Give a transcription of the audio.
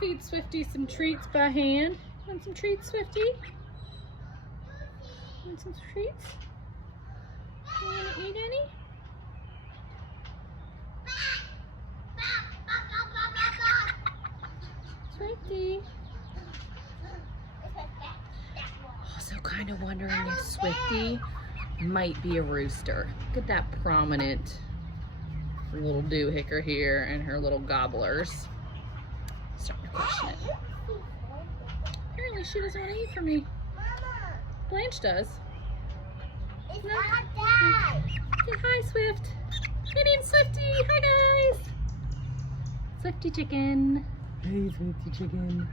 Feed Swifty some treats by hand. Want some treats, Swifty? Want some treats? You want to eat any? Swifty. Also kind of wondering if Swifty might be a rooster. Look at that prominent little doohicker here and her little gobblers. Starting to question it. Apparently she doesn't want to eat from me. Blanche does. It's No. not that. Say hi, Swift. My name's Swifty. Hi, guys. Swifty chicken. Hey, Swifty chicken.